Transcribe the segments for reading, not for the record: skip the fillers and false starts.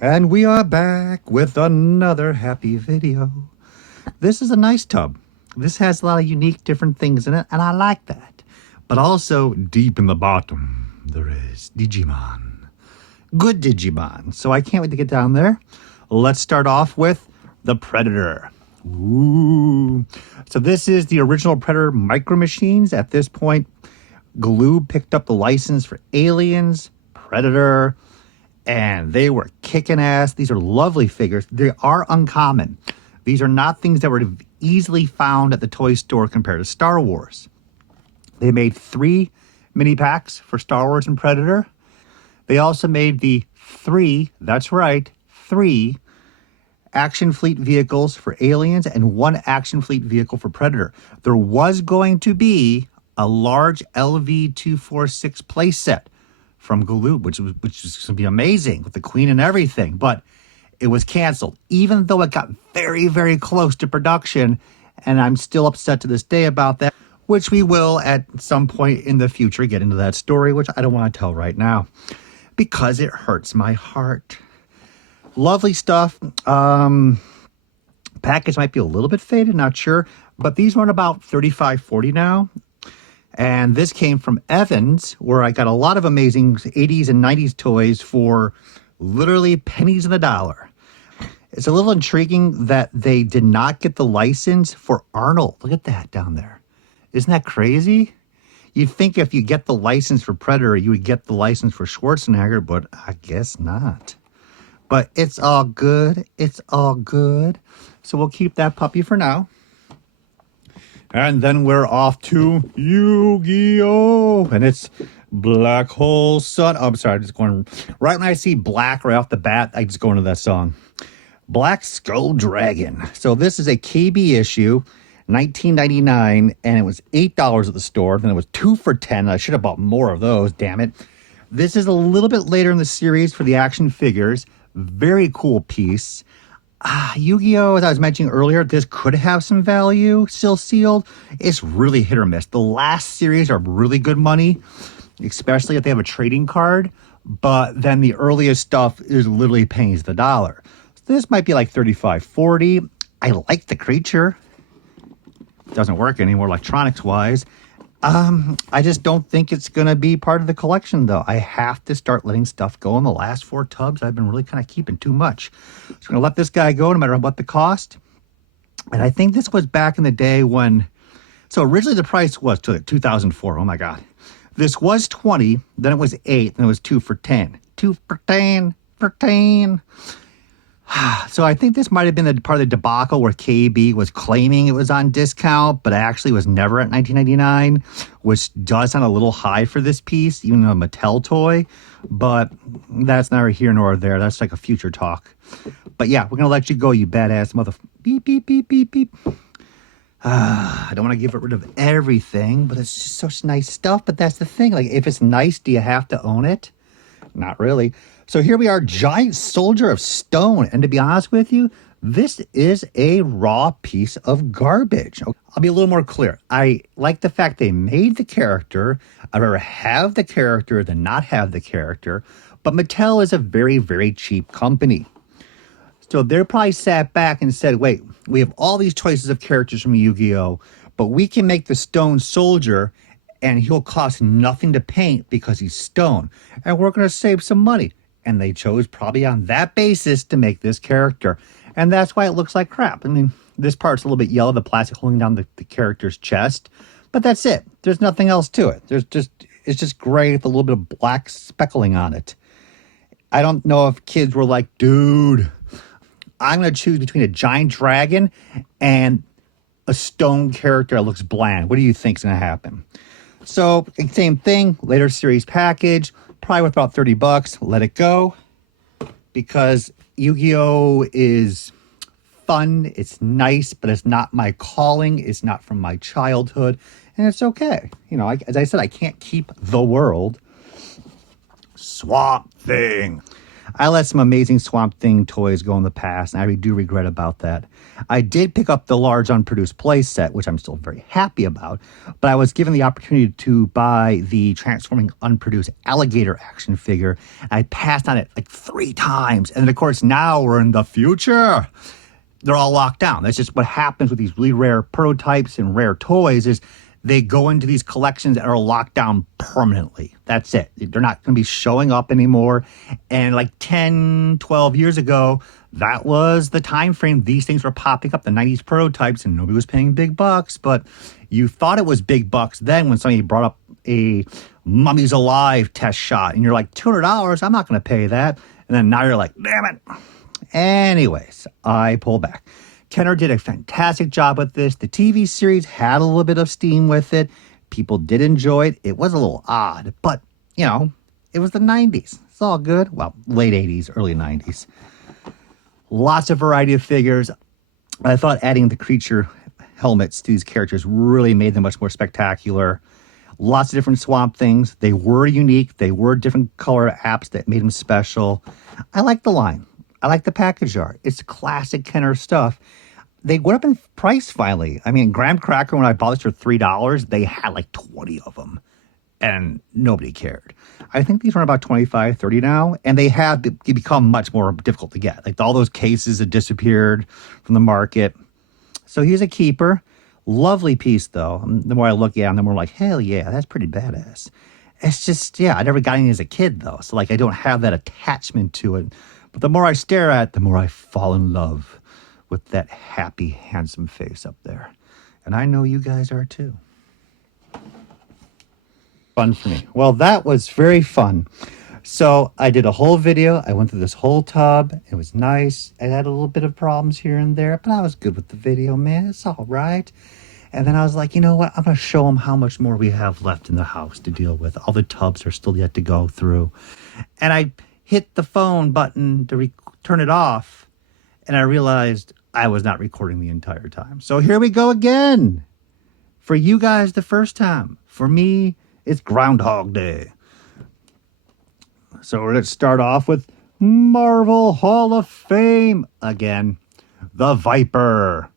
And we are back with another happy video. This is a nice tub. This has a lot of unique different things in it, and I like that. But also, deep in the bottom, there is Digimon. Good Digimon. So I can't wait to get down there. Let's start off with the Predator. Ooh. So this is the original Predator Micro Machines. At this point, Galoob picked up the license for Aliens, Predator, and they were kicking ass. These are lovely figures. They are uncommon. These are not things that were easily found at the toy store compared to Star Wars. They made 3 mini packs for Star Wars and Predator. They also made the 3 Action Fleet vehicles for Aliens and 1 Action Fleet vehicle for Predator. There was going to be a large LV-246 playset from Galoob, which was going to be amazing with the Queen and everything, but it was canceled, even though it got very, very close to production, and I'm still upset to this day about that, which we will at some point in the future get into that story, which I don't want to tell right now, because it hurts my heart. Lovely stuff. Package might be a little bit faded, not sure, but these run about $35.40 now. And this came from Evans, where I got a lot of amazing 80s and 90s toys for literally pennies on the dollar. It's a little intriguing that they did not get the license for Arnold. Look at that down there. Isn't that crazy? You'd think if you get the license for Predator, you would get the license for Schwarzenegger, but I guess not. But it's all good. It's all good. So we'll keep that puppy for now. And then we're off to Yu-Gi-Oh! And it's Black Hole Sun. Oh, I'm sorry. I'm just going right when I see black right off the bat, I just go into that song. Black Skull Dragon. So this is a KB issue, 1999, and it was $8 at the store. Then it was 2 for $10. I should have bought more of those, damn it. This is a little bit later in the series for the action figures. Very cool piece. Yu-Gi-Oh, as I was mentioning earlier, this could have some value, still sealed. It's really hit or miss. The last series are really good money, especially if they have a trading card, but then the earliest stuff is literally pennies the dollar. So this might be like $35.40. I like the creature. Doesn't work anymore electronics-wise. I just don't think it's going to be part of the collection, though. I have to start letting stuff go in the last 4 tubs. I've been really kind of keeping too much. So I'm going to let this guy go no matter what the cost. And I think this was back in the day when... So originally the price was 2004. Oh, my God. This was 20, then it was 8, then it was 2 for 10. 2 for 10, for 10. So I think this might have been the part of the debacle where KB was claiming it was on discount, but actually was never at $19.99, which does sound a little high for this piece, even a Mattel toy. But that's neither here nor there. That's like a future talk. But yeah, we're going to let you go, you badass mother... Beep, beep, beep, beep, beep. I don't want to get rid of everything, but it's just such nice stuff. But that's the thing. Like, if it's nice, do you have to own it? Not really. So here we are, Giant Soldier of Stone. And to be honest with you, this is a raw piece of garbage. I'll be a little more clear. I like the fact they made the character. I'd rather have the character than not have the character. But Mattel is a very, very cheap company. So they probably sat back and said, wait, we have all these choices of characters from Yu-Gi-Oh! But we can make the Stone Soldier and he'll cost nothing to paint because he's stone. And we're going to save some money. And they chose probably on that basis to make this character. And that's why it looks like crap. I mean, this part's a little bit yellow, the plastic holding down the character's chest. But that's it. There's nothing else to it. It's just gray with a little bit of black speckling on it. I don't know if kids were like, dude, I'm going to choose between a giant dragon and a stone character that looks bland. What do you think's going to happen? So, same thing, later series package, probably worth about $30. Let it go, because Yu-Gi-Oh! Is fun, it's nice, but it's not my calling, it's not from my childhood, and it's okay. You know, as I said, I can't keep the world. Swamp Thing. I let some amazing Swamp Thing toys go in the past, and I do regret about that. I did pick up the large unproduced play set, which I'm still very happy about, but I was given the opportunity to buy the transforming unproduced alligator action figure. I passed on it like 3 times, and then of course now we're in the future. They're all locked down. That's just what happens with these really rare prototypes and rare toys is they go into these collections that are locked down permanently. That's it. They're not going to be showing up anymore. And like 10, 12 years ago, that was the time frame these things were popping up, the 90s prototypes, and nobody was paying big bucks. But you thought it was big bucks then when somebody brought up a Mummies Alive test shot, and you're like, $200? I'm not going to pay that. And then now you're like, damn it. Anyways, I pull back. Kenner did a fantastic job with this. The TV series had a little bit of steam with it. People did enjoy it. It was a little odd, but, you know, it was the 90s. It's all good. Well, late 80s, early 90s. Lots of variety of figures. I thought adding the creature helmets to these characters really made them much more spectacular. Lots of different Swamp Things. They were unique. They were different color apps that made them special. I like the line. I like the package art. It's classic Kenner stuff. They went up in price finally. I mean, Graham Cracker, when I bought this for $3, they had like 20 of them. And nobody cared. I think these are about $25, $30 now. And they have become much more difficult to get. Like all those cases have disappeared from the market. So here's a keeper. Lovely piece, though. The more I look at them, the more like, hell yeah, that's pretty badass. It's just, yeah, I never got any as a kid, though. So like I don't have that attachment to it. But the more I stare at it, the more I fall in love with that happy, handsome face up there. And I know you guys are too. Fun for me. Well, that was very fun. So I did a whole video. I went through this whole tub. It was nice. I had a little bit of problems here and there, but I was good with the video, man. It's all right. And then I was like, you know what? I'm going to show them how much more we have left in the house to deal with. All the tubs are still yet to go through. And I hit the phone button to turn it off, and I realized I was not recording the entire time. So here we go again. For you guys, the first time. For me, it's Groundhog Day. So we're going to start off with Marvel Hall of Fame again. The Viper.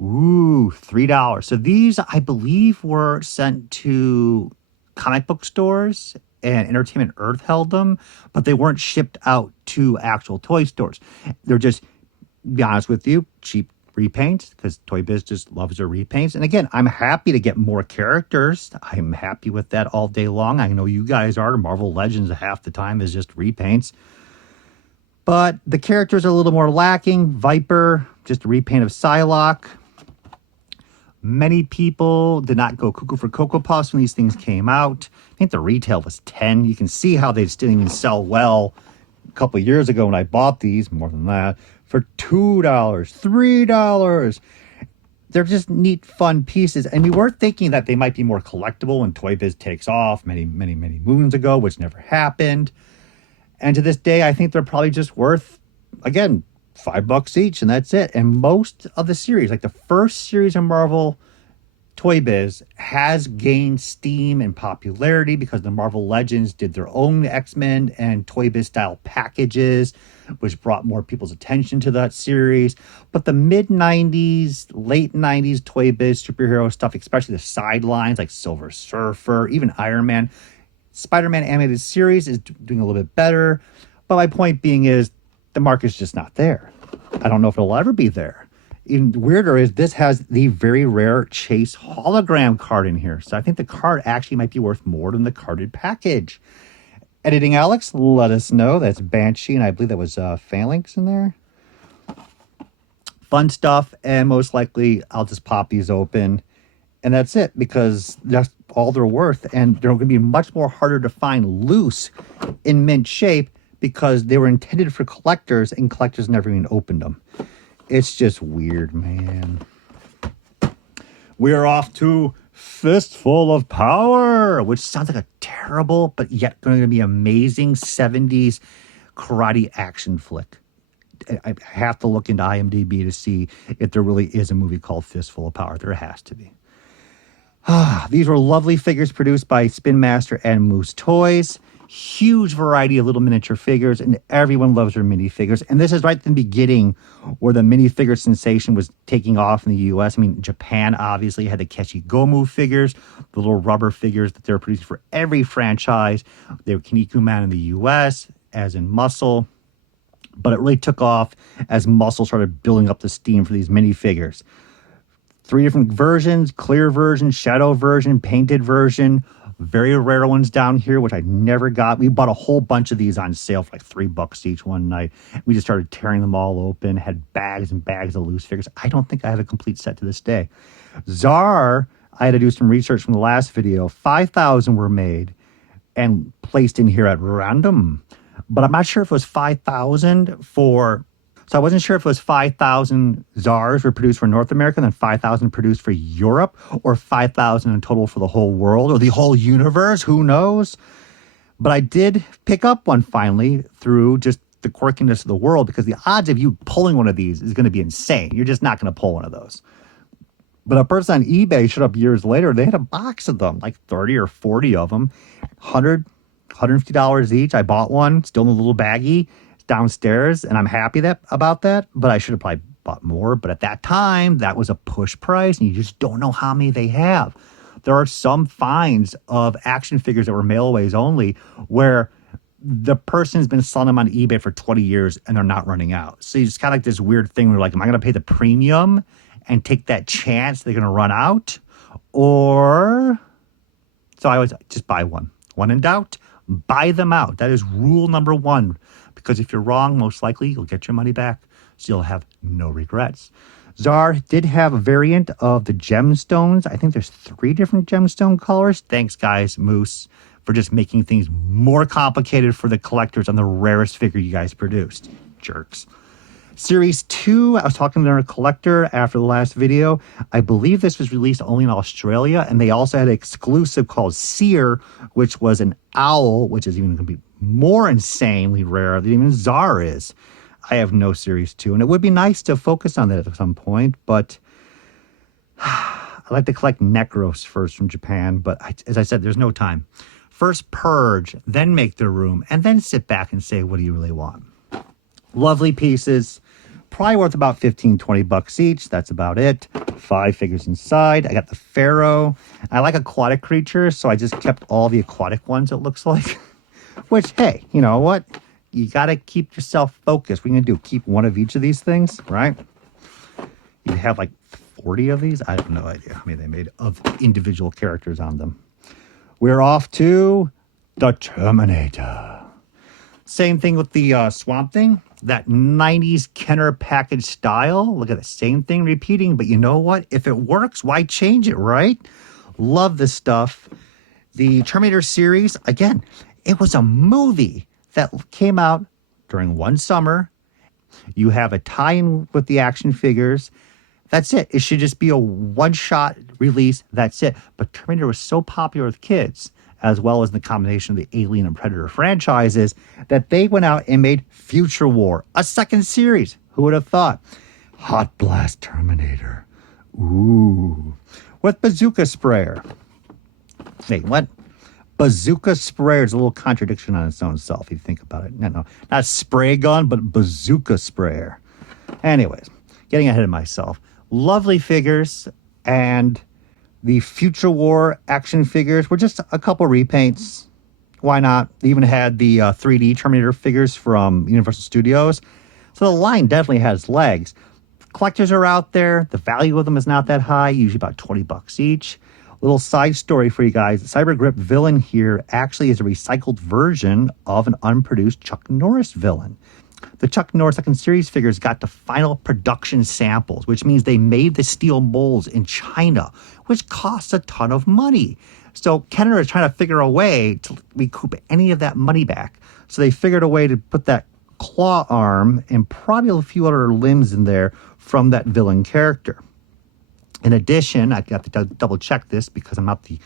Ooh, $3. So these, I believe, were sent to comic book stores, and Entertainment Earth held them, but they weren't shipped out to actual toy stores. They're just, to be honest with you, cheap repaints, because Toy Biz just loves their repaints. And again, I'm happy to get more characters. I'm happy with that all day long. I know you guys are. Marvel Legends half the time is just repaints. But the characters are a little more lacking. Viper, just a repaint of Psylocke. Many people did not go cuckoo for Cocoa Puffs when these things came out. I think the retail was $10. You can see how they just didn't even sell well a couple of years ago when I bought these, more than that, for $2, $3. They're just neat, fun pieces. And we were thinking that they might be more collectible when Toy Biz takes off many, many, many moons ago, which never happened. And to this day, I think they're probably just worth, again, $5 each, and that's it. And most of the series, like the first series of Marvel Toy Biz, has gained steam and popularity because the Marvel Legends did their own X-Men and Toy Biz style packages, which brought more people's attention to that series. But the mid-90s, late 90s Toy Biz superhero stuff, especially the sidelines like Silver Surfer, even Iron Man, Spider-Man animated series is doing a little bit better. But my point being is the market's just not there. I don't know if it'll ever be there. Even weirder is this has the very rare Chase hologram card in here. So I think the card actually might be worth more than the carded package. Editing Alex, let us know. That's Banshee, and I believe that was Phalanx in there. Fun stuff, and most likely I'll just pop these open. And that's it, because that's all they're worth. And they're going to be much more harder to find loose in mint shape because they were intended for collectors, and collectors never even opened them. It's just weird, man. We're off to Fistful of Power, which sounds like a terrible, but yet going to be amazing 70s karate action flick. I have to look into IMDb to see if there really is a movie called Fistful of Power. There has to be. These were lovely figures produced by Spin Master and Moose Toys. huge variety of little miniature figures, and everyone loves their minifigures. And this is right at the beginning where the minifigure sensation was taking off in the US. I mean, Japan obviously had the Keshigomu figures, the little rubber figures that they were producing for every franchise. They were Kinnikuman in the US, as in Muscle. But it really took off as Muscle started building up the steam for these minifigures. 3 different versions: clear version, shadow version, painted version. Very rare ones down here, which I never got. We bought a whole bunch of these on sale for like $3 each one night. We just started tearing them all open, had bags and bags of loose figures. I don't think I have a complete set to this day. Czar, I had to do some research from the last video. 5,000 were made and placed in here at random. But I'm not sure if it was 5,000 for... So I wasn't sure if it was 5,000 Czars were produced for North America and then 5,000 produced for Europe, or 5,000 in total for the whole world or the whole universe. Who knows? But I did pick up one finally through just the quirkiness of the world, because the odds of you pulling one of these is going to be insane. You're just not going to pull one of those. But a person on eBay showed up years later. They had a box of them, like 30 or 40 of them, $150 each. I bought one, still in a little baggie, downstairs, and I'm happy about that, but I should have probably bought more. But at that time, that was a push price, and you just don't know how many they have. There are some finds of action figures that were mail-aways only, where the person's been selling them on eBay for 20 years and they're not running out. So it's kind of like this weird thing where, like, am I going to pay the premium and take that chance they're going to run out? Or... So I always just buy one. When in doubt, buy them out. That is rule number 1. Because if you're wrong, most likely you'll get your money back, so you'll have no regrets. Czar did have a variant of the gemstones. I think there's 3 different gemstone colors. Thanks, guys, Moose, for just making things more complicated for the collectors on the rarest figure you guys produced. Jerks. Series 2, I was talking to a collector after the last video. I believe this was released only in Australia, and they also had an exclusive called Seer, which was an owl, which is even going to be more insanely rare than even Czar is. I have no Series 2, and it would be nice to focus on that at some point, but I like to collect Necros first from Japan, but as I said, there's no time. First purge, then make the room, and then sit back and say, what do you really want? Lovely pieces, probably worth about $15-20 each. That's about it. 5 figures inside. I got the Pharaoh. I like aquatic creatures, so I just kept all the aquatic ones, it looks like. Which, hey, you know what? You got to keep yourself focused. What are you going to do? Keep one of each of these things, right? You have like 40 of these? I have no idea how many they made of individual characters on them. We're off to the Terminator. Same thing with the Swamp Thing. That 90s Kenner package style. Look at the same thing repeating. But you know what? If it works, why change it, right? Love this stuff. The Terminator series, again, it was a movie that came out during one summer. You have a tie-in with the action figures. That's it. It should just be a one-shot release. That's it. But Terminator was so popular with kids, as well as the combination of the Alien and Predator franchises, that they went out and made Future War, a second series. Who would have thought? Hot Blast Terminator. Ooh. With bazooka sprayer. Wait, what? Bazooka sprayer is a little contradiction on its own self, if you think about it. No, not spray gun, but bazooka sprayer. Anyways, getting ahead of myself. Lovely figures, and the Future War action figures were just a couple repaints. Why not? They even had the 3D Terminator figures from Universal Studios. So the line definitely has legs. Collectors are out there. The value of them is not that high, usually about $20 each. Little side story for you guys. The Cyber Grip villain here actually is a recycled version of an unproduced Chuck Norris villain. The Chuck Norris second series figures got the final production samples, which means they made the steel molds in China, which costs a ton of money. So Kenner is trying to figure a way to recoup any of that money back. So they figured a way to put that claw arm and probably a few other limbs in there from that villain character. In addition, I got to double check this because I'm not the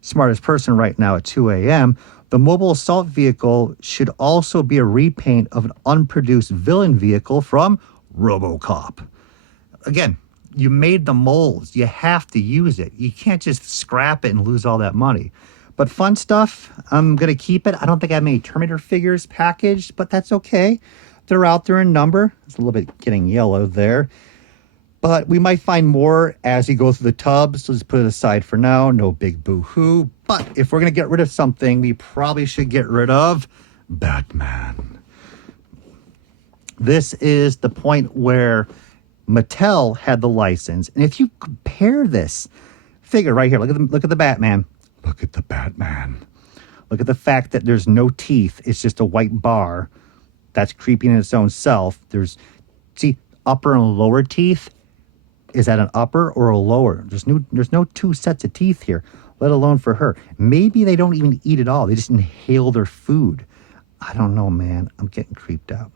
smartest person right now at 2 a.m. The mobile assault vehicle should also be a repaint of an unproduced villain vehicle from RoboCop. Again, you made the molds. You have to use it. You can't just scrap it and lose all that money. But fun stuff. I'm going to keep it. I don't think I have any Terminator figures packaged, but that's okay. They're out there in number. It's a little bit getting yellow there. But we might find more as we go through the tubs. So let's put it aside for now. No big boo-hoo. But if we're going to get rid of something, we probably should get rid of Batman. This is the point where Mattel had the license. And if you compare this figure right here, look at the Batman. Look at the Batman. Look at the fact that there's no teeth. It's just a white bar that's creepy in its own self. See, upper and lower teeth. Is that an upper or a lower? There's no two sets of teeth here, let alone for her. Maybe they don't even eat at all. They just inhale their food. I don't know, man. I'm getting creeped out.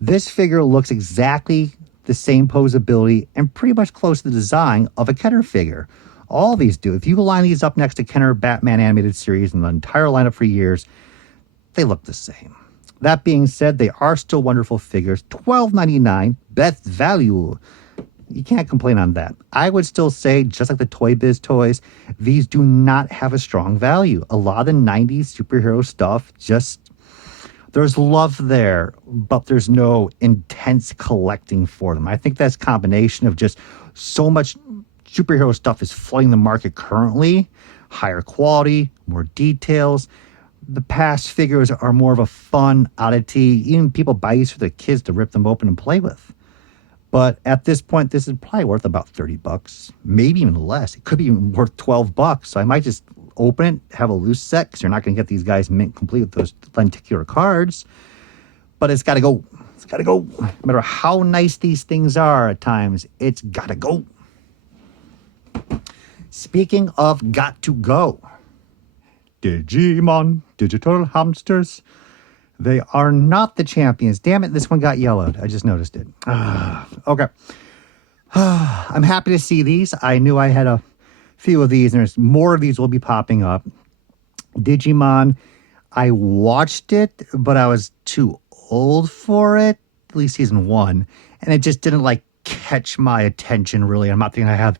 This figure looks exactly the same posability and pretty much close to the design of a Kenner figure. All these do. If you line these up next to Kenner Batman animated series and the entire lineup for years, they look the same. That being said, they are still wonderful figures. $12.99, best value. You can't complain on that. I would still say, just like the Toy Biz toys, these do not have a strong value. A lot of the 90s superhero stuff, there's love there, but there's no intense collecting for them. I think that's a combination of just so much superhero stuff is flooding the market currently. Higher quality, more details. The past figures are more of a fun oddity. Even people buy these for their kids to rip them open and play with. But at this point, this is probably worth about $30, maybe even less. It could be even worth $12. So I might just open it, have a loose set, because you're not going to get these guys mint complete with those lenticular cards. But it's got to go. It's got to go. No matter how nice these things are at times, it's got to go. Speaking of got to go, Digimon, digital hamsters, they are not the champions. Damn it, this one got yellowed. I just noticed it. Okay. I'm happy to see these. I knew I had a few of these, and there's more of these will be popping up. Digimon, I watched it, but I was too old for it, at least season 1, and it just didn't catch my attention really. I'm not thinking I have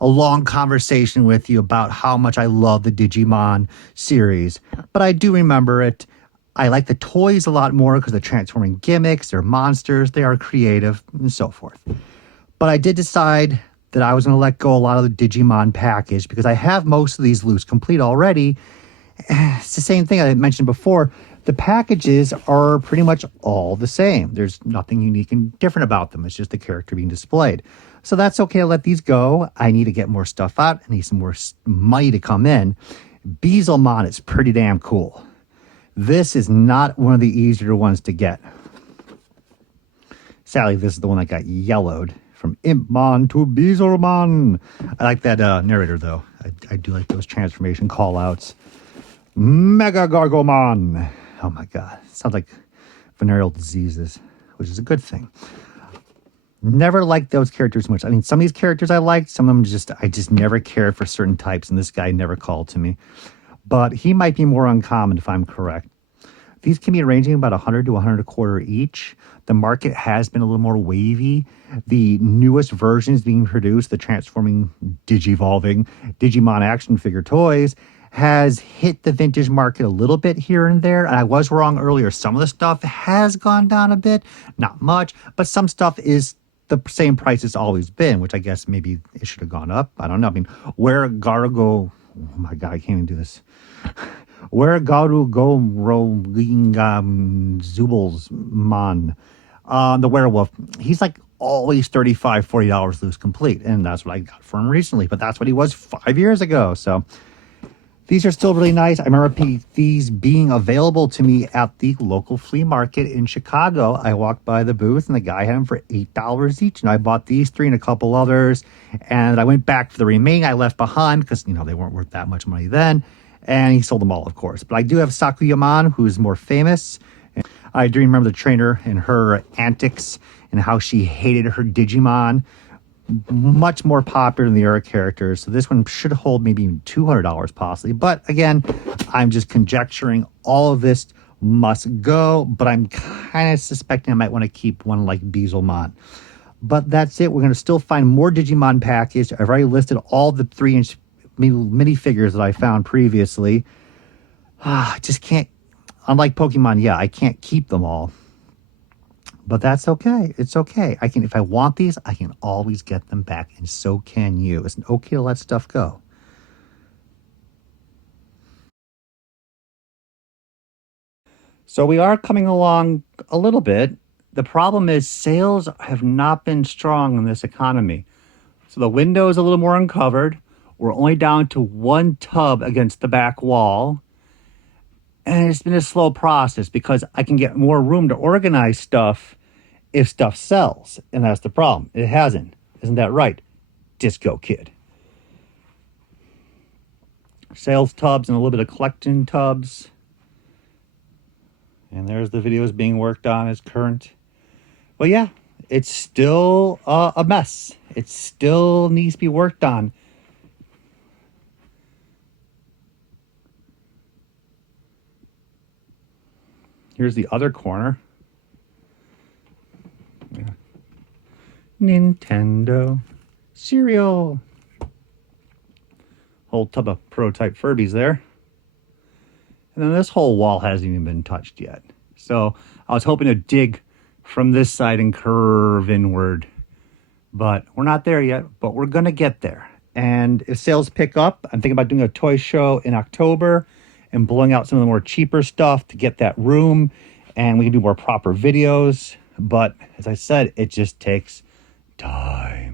a long conversation with you about how much I love the Digimon series, but I do remember it. I like the toys a lot more because they're transforming gimmicks, they're monsters, they are creative, and so forth. But I did decide that I was going to let go a lot of the Digimon package because I have most of these loose complete already. It's the same thing I mentioned before. The packages are pretty much all the same. There's nothing unique and different about them. It's just the character being displayed. So that's okay to let these go. I need to get more stuff out. I need some more money to come in. Beelzemon is pretty damn cool. This is not one of the easier ones to get. Sadly, this is the one that got yellowed. From Impmon to Beelzemon. I like that narrator, though. I do like those transformation call-outs. Mega Gargomon. Oh, my God. Sounds like venereal diseases, which is a good thing. Never liked those characters much. I mean, some of these characters I liked. Some of them I just never cared for certain types, and this guy never called to me. But he might be more uncommon, if I'm correct. These can be ranging about 100 to 100 a quarter each. The market has been a little more wavy. The newest versions being produced, the transforming Digivolving Digimon action figure toys, has hit the vintage market a little bit here and there. And I was wrong earlier. Some of the stuff has gone down a bit, not much, but some stuff is the same price it's always been, which I guess maybe it should have gone up. I don't know. I mean, where Gargo, oh my God, I can't even do this. Where Garu Go Zubelsman, the werewolf, he's always $35, $40 loose complete. And that's what I got for him recently, but that's what he was 5 years ago. So these are still really nice. I remember these being available to me at the local flea market in Chicago. I walked by the booth and the guy had them for $8 each. And I bought these 3 and a couple others. And I went back for the remaining I left behind because, they weren't worth that much money then. And he sold them all, of course. But I do have Sakuyamon, who's more famous. And I do remember the trainer and her antics and how she hated her Digimon. Much more popular than the other characters. So this one should hold maybe even $200 possibly. But again, I'm just conjecturing all of this must go. But I'm kind of suspecting I might want to keep one like Beelzemon. But that's it. We're going to still find more Digimon package. I've already listed all the 3-inch minifigures that I found previously. I just can't, unlike Pokemon, yeah, I can't keep them all. But that's okay. It's okay. I can, if I want these, I can always get them back, and so can you. It's okay to let stuff go. So we are coming along a little bit. The problem is sales have not been strong in this economy. So the window is a little more uncovered. We're only down to one tub against the back wall. And it's been a slow process because I can get more room to organize stuff if stuff sells. And that's the problem. It hasn't. Isn't that right, Disco Kid? Sales tubs and a little bit of collecting tubs. And there's the videos being worked on as current. But yeah, it's still a mess. It still needs to be worked on. Here's the other corner. Yeah. Nintendo cereal. Whole tub of prototype Furbies there. And then this whole wall hasn't even been touched yet. So I was hoping to dig from this side and curve inward. But we're not there yet, but we're going to get there. And if sales pick up, I'm thinking about doing a toy show in October and blowing out some of the more cheaper stuff to get that room. And we can do more proper videos. But as I said, it just takes time.